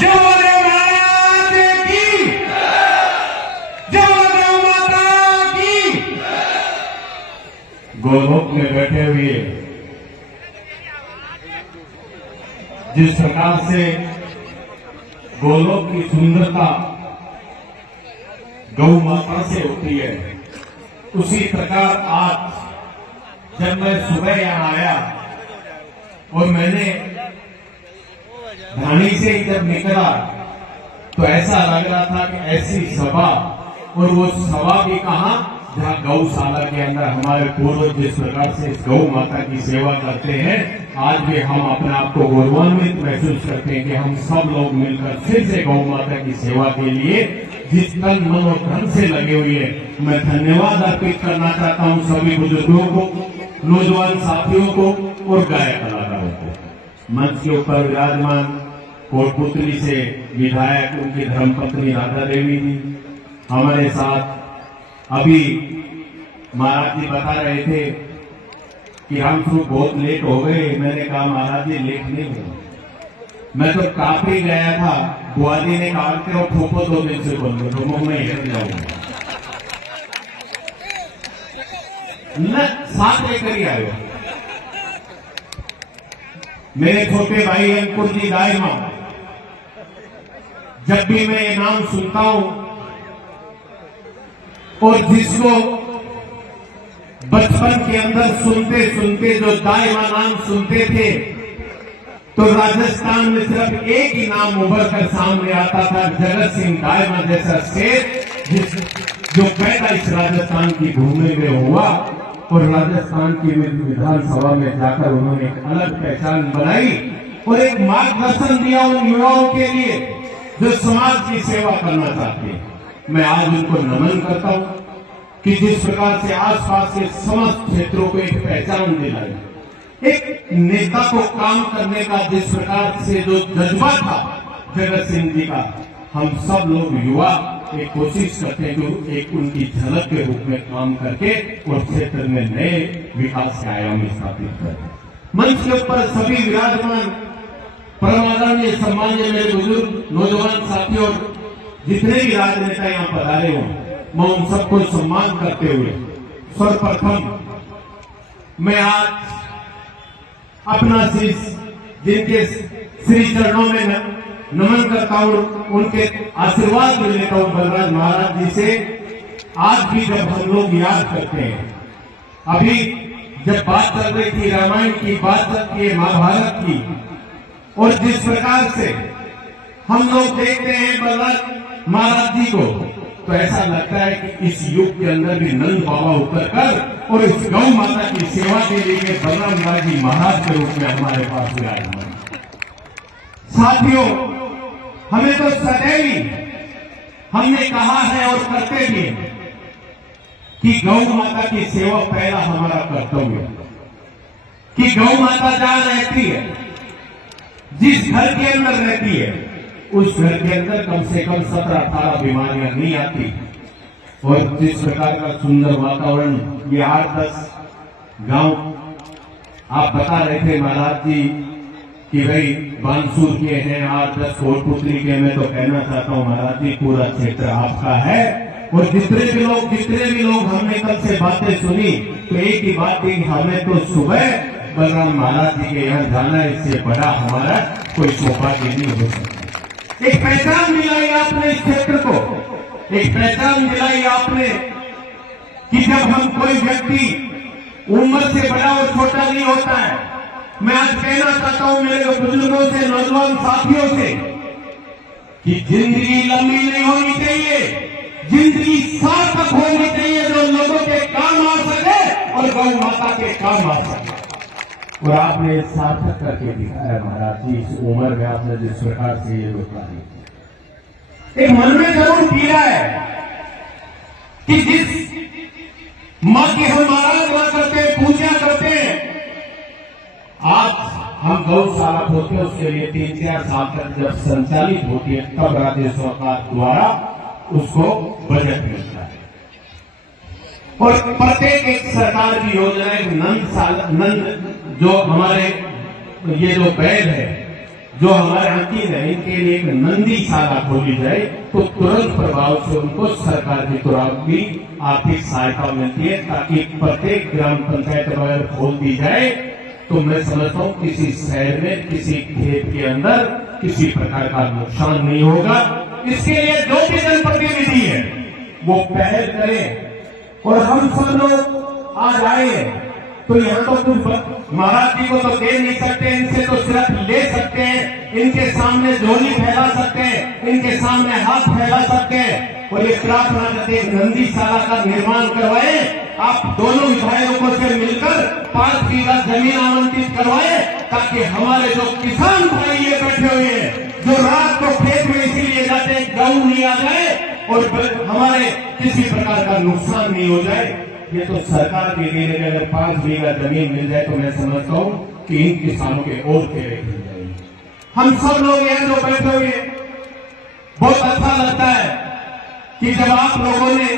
जय बोले महाराज की, जय बोले माता की। गोलोक में बैठे हुए जिस प्रकार से गोलोक की सुंदरता गौ माता से होती है, उसी प्रकार आज जब मैं सुबह यहां आया और मैंने धानी से जब निकला तो ऐसा लग रहा था कि ऐसी सभा, और वो सभा भी कहां, जहां गौशाला के अंदर हमारे पूर्वज जिस प्रकार से इस गौ माता की सेवा करते हैं, आज भी हम अपने आप को गौरवान्वित महसूस करते हैं कि हम सब लोग मिलकर फिर से गौ माता की सेवा के लिए जिस तन मन और धन से लगे हुए हैं। मैं धन्यवाद अर्पित करना चाहता हूं सभी बुजुर्गों को, नौजवान साथियों को और गायक कलाकारों को। मंच के ऊपर विराजमान कोटपुतली से विधायक उनकी धर्मपत्नी राधा देवी जी हमारे साथ। अभी महाराज जी बता रहे थे कि हम शुरू बहुत लेट हो गए। मैंने कहा महाराज जी लेट नहीं हुए, मैं तो काफी गया था। बुआ जी ने कहा कि वो ठोको 2 दिन से बोल दो, तो मुंह में हिट जाऊंगा न, साथ लेकर ही आए। मेरे छोटे भाई अंकुर जी दाइमा, जब भी मैं ये नाम सुनता हूं और जिसको बचपन के अंदर सुनते सुनते जो दाइमा नाम सुनते थे, तो राजस्थान में सिर्फ एक ही नाम उभर कर सामने आता था, जगत सिंह दाइमा जैसा शेर जो पैदा इस राजस्थान की भूमि में हुआ और राजस्थान की विधानसभा में जाकर उन्होंने एक अलग पहचान बनाई और एक मार्गदर्शन दिया उन युवाओं के लिए जो समाज की सेवा करना चाहते हैं। मैं आज उनको नमन करता हूं कि जिस प्रकार से आसपास के समस्त क्षेत्रों को एक पहचान दिलाई, एक नेता को काम करने का जिस प्रकार से जो जज्बा था जगत सिंह जी का, हम सब लोग युवा एक कोशिश करते हैं कि एक उनकी झलक के रूप में काम करके और क्षेत्र में नए विकास के आयाम स्थापित करें। मंच के ऊपर सभी विराजमान परमादरणीय सम्मानीय मेरे बुजुर्ग नौजवान साथियों, जितने भी राजनेता यहाँ पधारे हों, मैं उन सबको सम्मान करते हुए सर्वप्रथम मैं आज अपना शीश जिनके श्री चरणों में नमन करता हूं, उनके आशीर्वाद लेता हूं बलराज महाराज जी से। आज भी जब हम लोग याद करते हैं, अभी जब बात चल रही थी रामायण की, बात चल रही है महाभारत की, और जिस प्रकार से हम लोग देखते हैं बलराज महाराज जी को, तो ऐसा लगता है कि इस युग के अंदर भी नंद बाबा उतर कर और इस गौ माता की सेवा के लिए बलराम जी महाराज के रूप में हमारे पास विराजमान। साथियों, हमें तो सदैव हमने कहा है और करते भी कि गौ माता की सेवा पहला हमारा कर्तव्य है, कि गौ माता जहां रहती है, जिस घर के अंदर रहती है, उस घर के अंदर कम से कम 17-18 बीमारियां नहीं आती। और जिस प्रकार का सुंदर वातावरण ये 8-10 गांव आप बता रहे थे महाराज जी कि भाई बांसुर के हैं, 8-10 कोटपुतली के। मैं तो कहना चाहता हूं महाराज जी, पूरा क्षेत्र आपका है। और जितने भी लोग हमने कल से बातें सुनी, तो एक ही बात थी, हमें तो सुबह बलराम महाराज जी के यहाँ जाना, इससे बड़ा हमारा कोई सौभाग्य नहीं हो सकता। एक पहचान दिलाई आपने इस क्षेत्र को, एक पहचान दिलाई आपने कि जब हम कोई व्यक्ति उम्र से बड़ा और छोटा नहीं होता है। मैं आज कहना चाहता हूं मेरे बुजुर्गों से, नौजवान साथियों से, कि जिंदगी लंबी नहीं होनी चाहिए, जिंदगी सार्थक होनी चाहिए, जो लोगों के काम आ सके और गौ माता के काम आ सके। और आपने सार्थक करके दिखाया महाराज जी, इस उम्र में आपने जिस प्रकार से ये रोका, एक मन में जरूर पीड़ा है कि जिस मां की हम आराधना करते, पूजा करते हैं, आज हम गौशाला होते हैं, उसके लिए 3-4 साल तक जब संचालित होती है, तब राज्य सरकार द्वारा उसको बजट मिलता है। और प्रत्येक एक सरकार की योजना, एक नंद जो हमारे ये जो बैल है, जो हमारे अंकित है इनके लिए एक नंदीशाला खोली जाए तो तुरंत प्रभाव से उनको सरकार की तरफ भी आर्थिक सहायता मिलती है, ताकि प्रत्येक ग्राम पंचायत अगर खोल दी जाए तो मैं समझता हूँ किसी शहर में किसी खेत के अंदर किसी प्रकार का नुकसान नहीं होगा। इसके लिए जो भी जनप्रतिनिधि है वो पहल करें और हम सब लोग आज आए तो यहाँ तो कुछ महाराज जी को तो दे नहीं सकते, इनसे तो सिर्फ ले सकते हैं, इनके सामने झोली फैला सकते हैं, इनके सामने हाथ फैला सकते हैं और ये प्रार्थना करते हैं नंदीशाला का निर्माण करवाए। आप दोनों विधायकों से मिलकर 5 बीघा जमीन आवंटित करवाए, ताकि हमारे जो किसान भाई ये बैठे हुए हैं जो रात को खेत में इसीलिए जाते हैं गेहूं नहीं आ जाए और हमारे किसी प्रकार का नुकसान नहीं हो जाए। ये तो सरकार के लिए अगर 5 बीघा जमीन मिल जाए तो मैं समझता हूँ कि इन किसानों के और खेत मिल जाएंगे। हम सब लोग यहाँ जो बैठे हुए बहुत अच्छा लगता है कि जब आप लोगों ने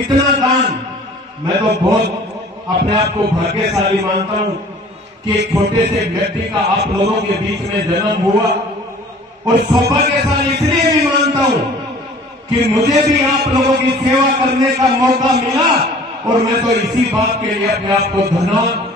इतना दान, मैं तो बहुत अपने आप को भाग्यशाली मानता हूँ कि एक छोटे से व्यक्ति का आप लोगों के बीच में जन्म हुआ और सौभाग्यशाली इसलिए भी मानता हूँ कि मुझे भी आप लोगों की सेवा करने का मौका मिला और मैं तो इसी बात के लिए अपने आप को धन्यवाद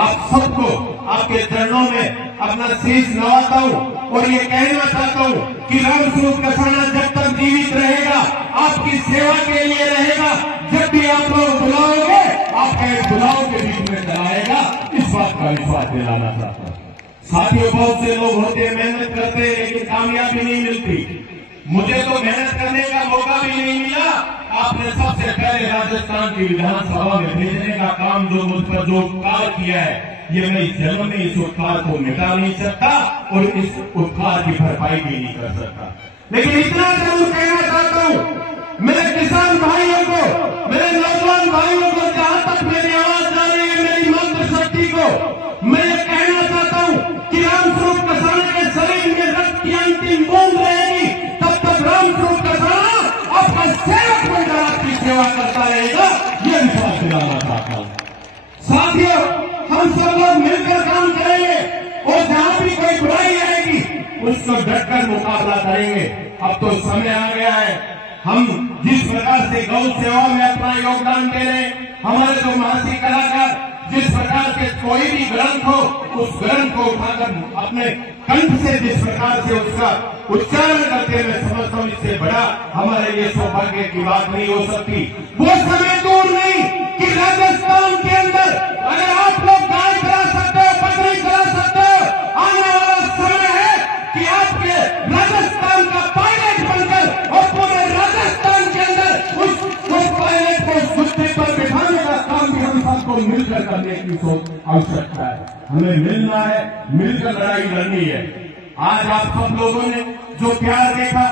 आप सबको आपके चरणों में अपना शीश नवाता हूँ और ये कहना चाहता हूँ कि रामस्वरूप कसाना जब तक जीवित रहेगा आपकी सेवा के लिए रहेगा। जब भी आप लोग बुलाओगे आपके बुलाव के बीच में चलाएगा, इस बात का विश्वास दिलाना चाहता हूँ। साथियों, बहुत से लोग होते मेहनत करते हैं लेकिन कामयाबी नहीं मिलती। मुझे तो मेहनत करने का मौका भी नहीं मिला। आपने सबसे पहले राजस्थान की विधानसभा में भेजने का काम जो मुझ पर जो उपकार किया है, ये मैं इस जन्म में इस उपकार को मिटा नहीं सकता और इस उपकार की भरपाई भी नहीं कर सकता। लेकिन इतना जरूर कहना चाहता हूँ मेरे किसान भाइयों को, मेरे नौजवान भाइयों को, जहां तक मेरी आवाज जा रही है, मेरी मंत्र शक्ति को, मैं कहना चाहता हूँ कि रामस्वरूप कसाना के शरीर में रक्त की अंतिम बूंद रहेगी, तब तक रामस्वरूप कसाना अपना सेवक बनकर आपकी सेवा करता रहेगा। ये विश्वास दिलाना चाहता हूँ। साथियों, हम सब लोग मिलकर काम करेंगे और जहां भी कोई बुराई आएगी उसको डटकर मुकाबला करेंगे। अब तो समय आ गया है, हम जिस प्रकार से गौ सेवा में अपना योगदान दे रहे हैं, हमारे जो महासी कलाकार जिस प्रकार से कोई भी ग्रंथ हो उस ग्रंथ को उठाकर अपने कंठ से जिस प्रकार से उसका उच्चारण करते, मैं समझता हूँ इससे बड़ा हमारे लिए सौभाग्य की बात नहीं हो सकती। वो समय दूर नहीं कि राजस्थान के अंदर अगर आप लोग गाय करा सकते हो, बकरी करा सकते हो, आने वाला समय है कि आपके राजस्थान का पायलट बनकर और पूरे राजस्थान के अंदर उस पायलट को उस कुत्ते पर बिठाने का काम भी हम सबको मिलकर करने की आवश्यकता है। हमें मिलना है, मिलकर लड़ाई लड़नी है। आज आप सब लोगों ने जो प्यार देखा,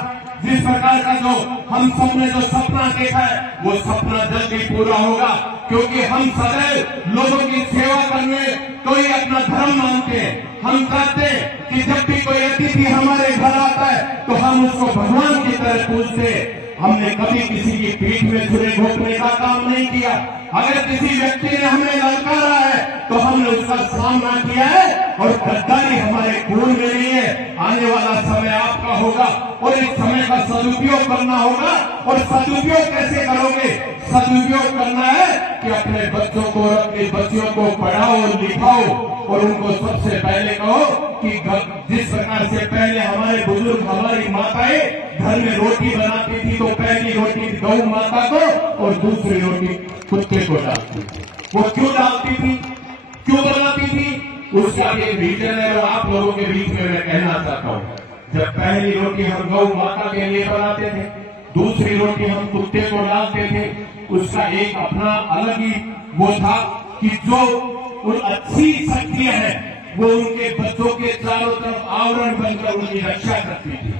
जिस प्रकार का जो हम सब ने जो सपना देखा है, वो सपना जल्दी पूरा होगा, क्योंकि हम सदैव लोगों की सेवा करने को ही अपना धर्म मानते हैं। हम चाहते हैं कि जब भी कोई अतिथि हमारे घर आता है तो हम उसको भगवान की तरह पूजते हैं। हमने कभी किसी की पीठ में छुरे घोंपने का काम नहीं किया। अगर किसी व्यक्ति ने हमें ललकारा है तो हमने उसका सामना किया है और गद्दारी हमारे खून में नहीं है। आने वाला समय आपका होगा और इस समय का सदुपयोग करना होगा। और सदुपयोग कैसे करोगे? सदुपयोग करना है कि अपने बच्चों को और अपनी बच्चियों को पढ़ाओ और लिखाओ और उनको सबसे पहले कहो कि जिस प्रकार से पहले हमारे बुजुर्ग, हमारी माताएं घर में रोटी बनाती थी तो पहली रोटी गौ माता को और दूसरी रोटी कुत्ते को डालती थी। वो क्यों डालती थी, क्यों बनाती थी, उसका एक रीजन है और आप लोगों के बीच में मैं कहना चाहता हूँ। जब पहली रोटी हम गौ माता के लिए बनाते थे, दूसरी रोटी हम कुत्ते को डालते थे, उसका एक अपना अलग ही वो था कि जो उन अच्छी शक्तियां हैं वो उनके बच्चों के चारों तरफ आवरण बनकर उनकी रक्षा करती थी।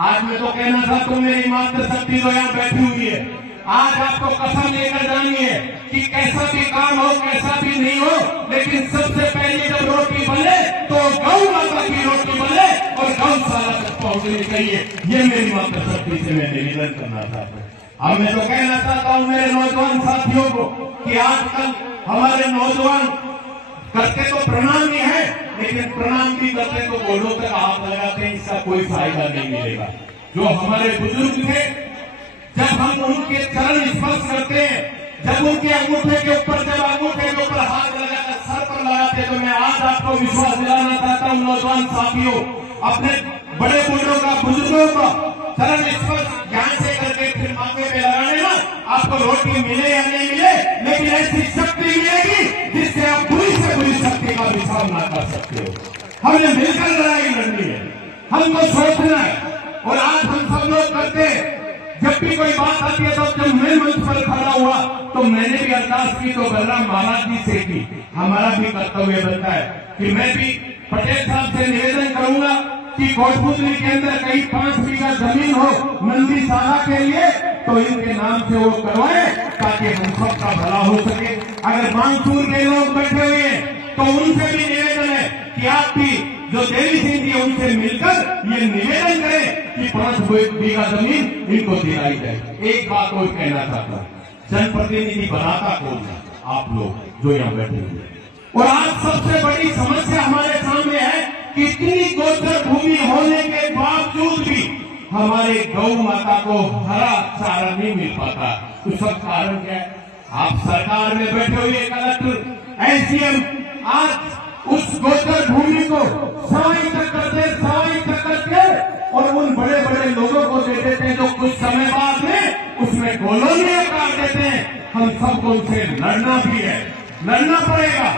आज मैं तो कहना चाहता हूँ मेरी मातृ शक्ति जो यहाँ बैठी हुई है, आज आपको कसम लेकर जानी है कि कैसा भी काम हो, कैसा भी नहीं हो, लेकिन सबसे पहले जब रोटी बने तो गौ माता की रोटी बने और गौशाला तक पहुंचनी चाहिए। ये मेरी मातृ शक्ति से मैं निवेदन करना चाहता हूँ। अब मैं तो कहना चाहता हूँ मेरे नौजवान साथियों को कि आजकल हमारे नौजवान करते तो प्रणाम ही है, लेकिन प्रणाम भी करते तो गोड़ों तक हाथ लगाते हैं, इसका कोई फायदा नहीं मिलेगा। जो हमारे बुजुर्ग थे, जब हम उनके चरण स्पर्श करते हैं, जब उनके अंगूठे के ऊपर हाथ लगाकर सर पर लगाते, तो मैं आज आपको विश्वास दिलाना चाहता हूं नौजवान साथियों, अपने बड़े बुजुर्गों का चरण स्पर्श ध्यान से करके फिर माथे पे लगाने ना, आपको रोटी मिले या नहीं मिले, लेकिन ऐसी शक्ति मिलेगी जिससे आप बुरी से बुरी शक्ति का भी सामना कर सकते हो। हमें मिलकर लड़ाई लड़नी है, हमको सोचना है, और आज हम सब लोग करते हैं। जब भी कोई बात आती है, तो जब मैं मंच पर खड़ा हुआ तो मैंने भी अरदास की, तो बलराम महाराज जी से की। हमारा भी कर्तव्य बनता है कि मैं भी पटेल साहब से निवेदन करूंगा कि कोटपुतली के अंदर कहीं 5 बीघा जमीन हो नंदी शाला के लिए, तो इनके नाम से वो करवाए, ताकि हम सबका भला हो सके। अगर मानसूर के लोग बैठे हुए हैं, तो उनसे भी निवेदन है कि आप भी जो देवी सिंह जी उनसे मिलकर ये निवेदन करें कि 5 बीघा जमीन इनको दिलाई जाए। एक बात और कहना चाहता हूँ, जनप्रतिनिधि बनाता कौन है? आप लोग जो यहाँ बैठे हुए, और आज सबसे बड़ी समस्या हमारे सामने है कि इतनी गोचर भूमि होने के बावजूद भी हमारे गौ माता को हरा चारा नहीं मिल पाता। तो सब कारण क्या है? आप सरकार में बैठे हुए कलेक्टर, एसडीएम आज उस गोचर भूमि को सवाई चक्कर के और उन बड़े बड़े लोगों को दे देते हैं, जो कुछ समय बाद में उसमें कॉलोनियां काट देते हैं। हम सबको उनसे लड़ना भी है, लड़ना पड़ेगा,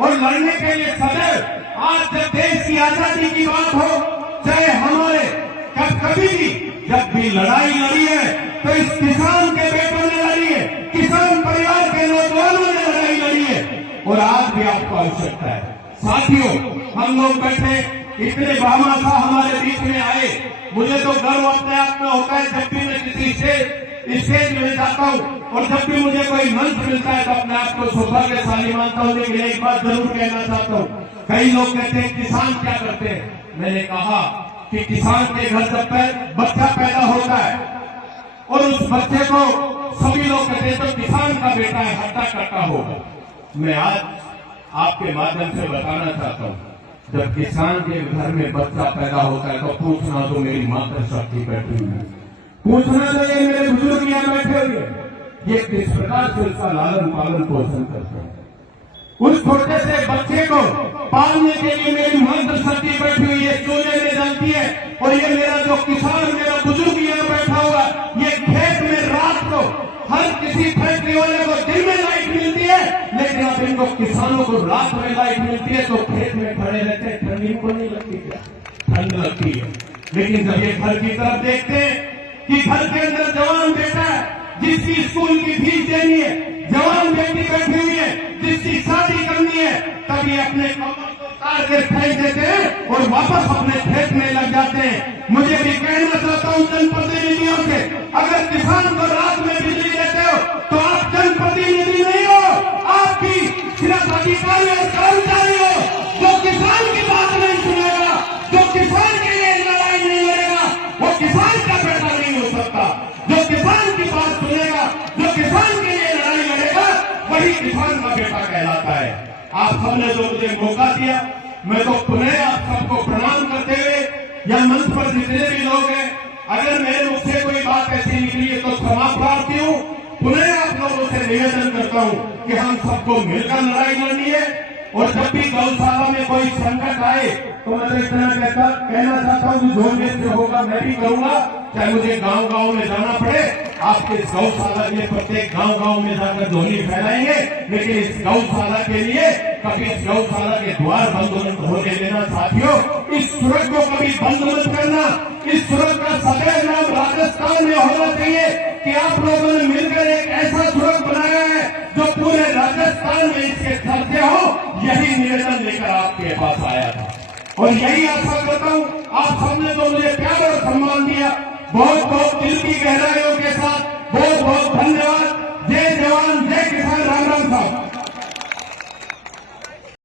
और लड़ने के लिए सदैव, आज जब देश की आजादी की बात हो, चाहे हमारे कभी भी जब भी लड़ाई लड़ी है, तो इस किसान के बेटों ने लड़ी है, किसान परिवार के नौजवानों ने लड़ाई लड़ी है, और आज भी आपको आवश्यकता है। साथियों, हम लोग बैठे इतने बामाशा हमारे बीच में आए, मुझे तो गर्व अपने आप में होता है जब भी मैं किसी स्टेज में जाता हूँ, और जब भी मुझे कोई मंच मिलता है, तो अपने आप को सौभाग्यशाली मानता हूँ। लेकिन एक बात जरूर कहना चाहता हूँ, कई लोग कहते हैं किसान क्या करते हैं। मैंने कहा कि किसान के घर जब बच्चा पैदा होता है, और उस बच्चे को सभी लोग कहते हैं तो किसान का बेटा है, हट्टा कट्टा होगा। मैं आज आपके माध्यम से बताना चाहता हूँ, जब किसान के घर में बच्चा पैदा होता है, तो पूछना तो मेरी मातृशक्ति बैठी हुई है, पूछना चाहिए मेरे बुजुर्ग यहाँ बैठे हुए, ये किस प्रकार से उसका लालन पालन पोषण करते हैं। उस छोटे से बच्चे को पालने के लिए मेरी मातृशक्ति बैठी हुई है, चूल्हे में जलती है, और ये मेरा जो किसान, मेरा बुजुर्ग यहाँ बैठा हुआ, ये खेत में रात को, हर किसी फैक्ट्री वाले को दिन में लाइट मिलती है, लेकिन अब इनको किसानों को रात में लाइट मिलती है, तो खेत में खड़े रहते हैं। ठंडी को नहीं लगती क्या? ठंड लगती है। लेकिन जब ये घर की तरफ देखते हैं कि घर के अंदर जवान बेटा है, जिसकी स्कूल की फीस देनी है, जवान बेटी बैठी हुई है, जिसकी शादी करनी है, तब ये अपने कमर को उतार के फेंक देते हैं और वापस अपने खेत में लग जाते हैं। मुझे भी कहना चाहता हूँ जनप्रतिनिधियों से, अगर किसान को रात में बिजली देते हो, तो आप जनप्रतिनिधि नहीं हो, आपकी सिर्फ अधिकारी और कर्मचारी हो। जो किसान की बात नहीं सुनेगा, जो किसान के लिए लड़ाई नहीं लड़ेगा, वो किसान का बेटा नहीं हो सकता। जो किसान की बात सुनेगा, जो किसान के लिए लड़ाई लड़ेगा, वही किसान का बेटा कहलाता है। आप सबने जो मुझे मौका दिया, मैं तो पुनः आप सबको प्रणाम करते हुए, या मंच पर जितने भी लोग हैं, अगर मेरे मुख से कोई बात ऐसी निकली है तो क्षमा प्रार्थी हूँ। पुनः आप लोगों से निवेदन करता हूँ कि हम सबको मिलकर लड़ाई लड़नी है, और जब भी गौशाला में कोई संकट आए, तो मैं तो इतना कहना चाहता हूँ कि जो मेरे से होगा मैं भी करूंगा, चाहे मुझे गांव गांव में जाना पड़े। आपके इस गौशाला के लिए प्रत्येक गांव गांव में जाकर ध्वनि फैलाएंगे, लेकिन इस गौशाला के लिए कभी इस गौशाला के द्वार बंद मत होने देना। साथियों, इस सूरज को कभी बंद मत करना। इस सूरज का सदैव नाम राजस्थान में होना चाहिए कि आप लोगों ने मिलकर एक ऐसा सूरज बनाया है जो पूरे राजस्थान में इसके चर्चे हो। यही निवेदन लेकर आपके पास आया था, और यही आशा करता हूँ। आप सबने तो मुझे प्यार और सम्मान दिया, बहुत बहुत दिल की गहराई